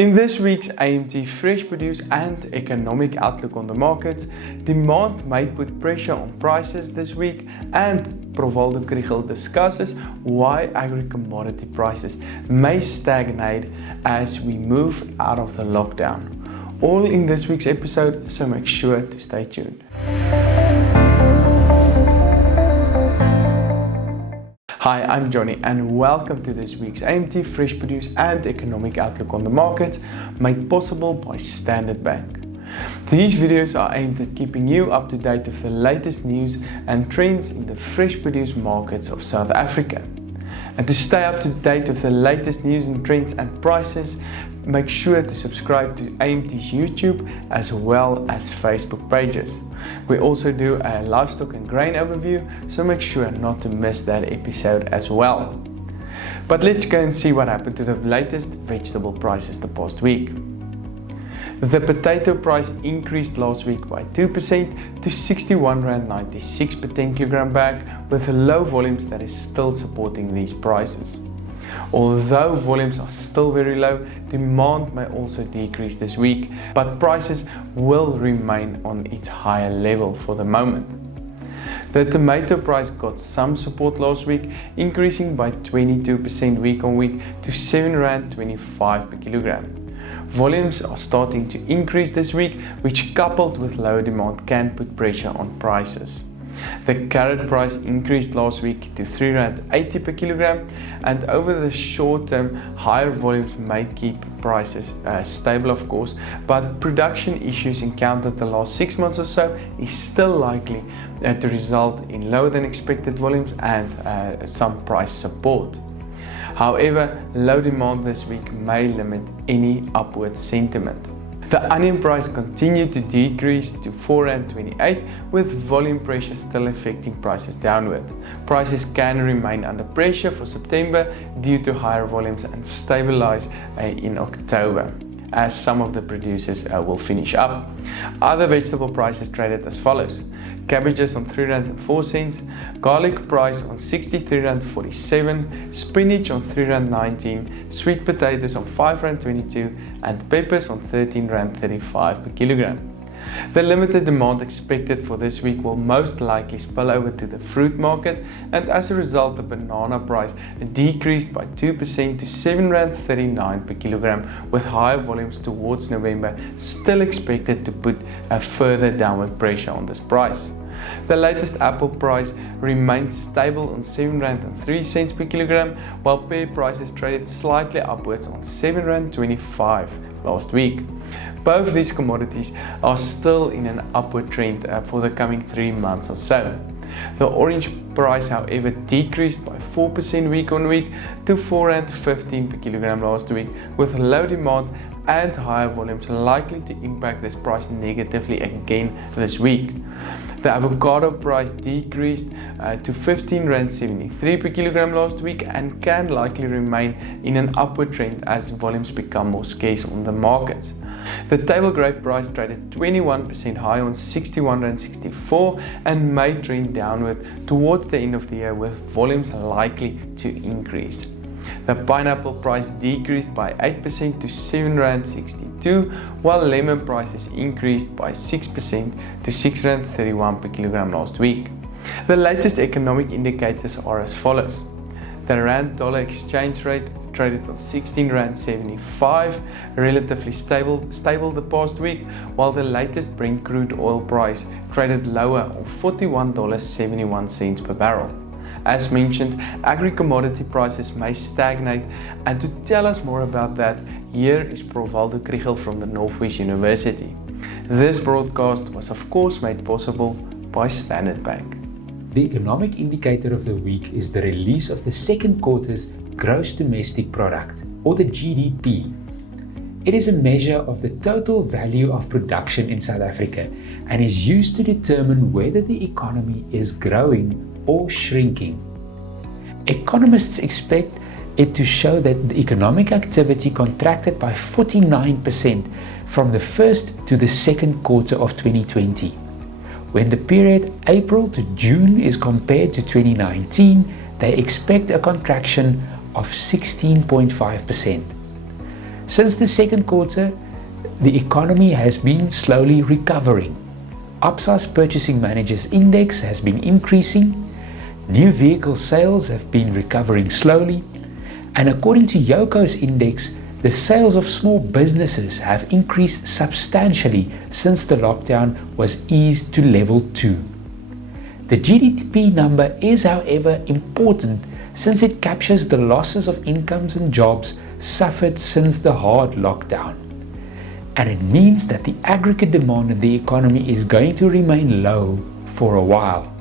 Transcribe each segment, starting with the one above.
In this week's AMT Fresh Produce and Economic Outlook on the Markets, demand may put pressure on prices this week, and Prof Waldo Krugell discusses why agri-commodity prices may stagnate as we move out of the lockdown. All in this week's episode, so make sure to stay tuned. Hi, I'm Johnny and welcome to this week's AMT Fresh Produce and Economic Outlook on the Markets, made possible by Standard Bank. These videos are aimed at keeping you up to date with the latest news and trends in the fresh produce markets of South Africa. And to stay up to date with the latest news and trends and prices, make sure to subscribe to AMT's YouTube as well as Facebook pages. We also do a livestock and grain overview, so make sure not to miss that episode as well. But let's go and see what happened to the latest vegetable prices the past week. The potato price increased last week by 2% to R61.96 per 10 kilogram bag, with low volumes that is still supporting these prices. Although volumes are still very low, demand may also decrease this week, but prices will remain on its higher level for the moment. The tomato price got some support last week, increasing by 22% week on week to R7.25 per kilogram. Volumes are starting to increase this week, which coupled with lower demand can put pressure on prices. The carrot price increased last week to R3.80 per kilogram, and over the short term, higher volumes may keep prices stable, of course, but production issues encountered the last 6 months or so is still likely to result in lower than expected volumes and some price support. However, low demand this week may limit any upward sentiment. The onion price continued to decrease to R4.28, with volume pressure still affecting prices downward. Prices can remain under pressure for September due to higher volumes and stabilize in October, as some of the producers will finish up. Other vegetable prices traded as follows: cabbages on R3.04, garlic price on R63.47, spinach on R3.19, sweet potatoes on R5.22, and peppers on R13.35 per kilogram. The limited demand expected for this week will most likely spill over to the fruit market, and as a result the banana price decreased by 2% to R7.39 per kilogram, with higher volumes towards November still expected to put a further downward pressure on this price. The latest apple price remains stable on R7.03 per kilogram, while pear prices traded slightly upwards on R7.25 last week. Both these commodities are still in an upward trend for the coming 3 months or so. The orange price, however, decreased by 4% week on week to R4.15 per kilogram last week, with low demand and higher volumes likely to impact this price negatively again this week. The avocado price decreased to R15.73 per kilogram last week and can likely remain in an upward trend as volumes become more scarce on the markets. The table grape price traded 21% higher on R61.64 and may trend downward towards the end of the year, with volumes likely to increase. The pineapple price decreased by 8% to R7.62, while lemon prices increased by 6% to R6.31 per kilogram last week. The latest economic indicators are as follows. The rand-dollar exchange rate traded on R16.75, relatively stable the past week, while the latest Brent crude oil price traded lower on $41.71 per barrel. As mentioned, agri-commodity prices may stagnate, and to tell us more about that, here is Prof Waldo Krugell from the Northwest University. This broadcast was of course made possible by Standard Bank. The economic indicator of the week is the release of the second quarter's Gross Domestic Product, or the GDP. It is a measure of the total value of production in South Africa and is used to determine whether the economy is growing or shrinking. Economists expect it to show that the economic activity contracted by 49% from the first to the second quarter of 2020. When the period April to June is compared to 2019, they expect a contraction of 16.5%. Since the second quarter, the economy has been slowly recovering. Absa's Purchasing Managers Index has been increasing, new vehicle sales have been recovering slowly, and according to Yoko's index, the sales of small businesses have increased substantially since the lockdown was eased to level 2. The GDP number is, however, important since it captures the losses of incomes and jobs suffered since the hard lockdown. And it means that the aggregate demand in the economy is going to remain low for a while.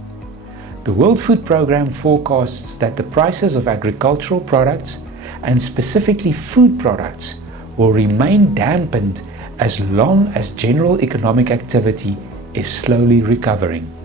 The World Food Programme forecasts that the prices of agricultural products, and specifically food products, will remain dampened as long as general economic activity is slowly recovering.